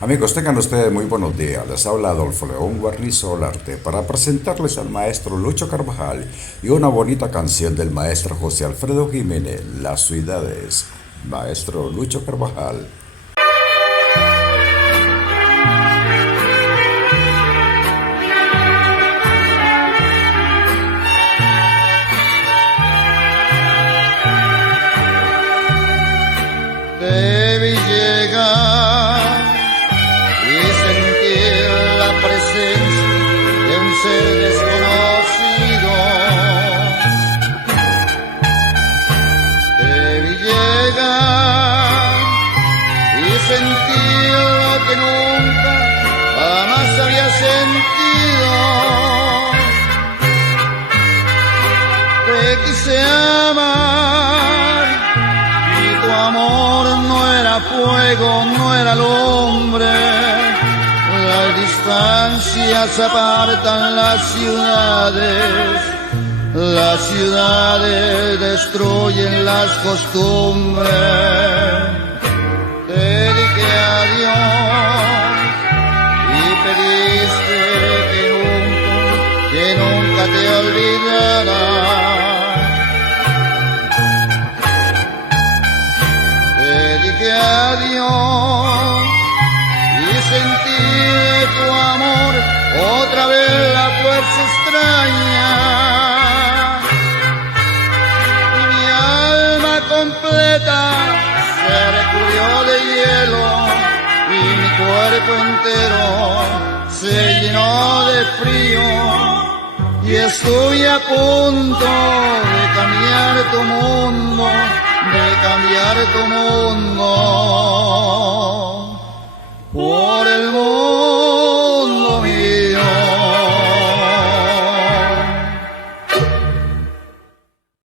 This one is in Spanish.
Amigos, tengan ustedes muy buenos días. Les habla Adolfo León Guarnizo Olarte para presentarles al maestro Lucho Carvajal y una bonita canción del maestro José Alfredo Jiménez, Las Ciudades. Maestro Lucho Carvajal. Debí llegar y sentir la presencia de un ser desconocido. Debí llegar y sentir lo que nunca jamás había sentido. Te quise amar y tu amor no era fuego, no era lumbre. Las distancias apartan las ciudades destruyen las costumbres. Te dije adiós y pediste que nunca te olvidara. Dije adiós y sentí de tu amor otra vez la fuerza extraña, y mi alma completa se recubrió de hielo y mi cuerpo entero se llenó de frío, y estoy a punto de cambiar tu mundo, de cambiar tu mundo por el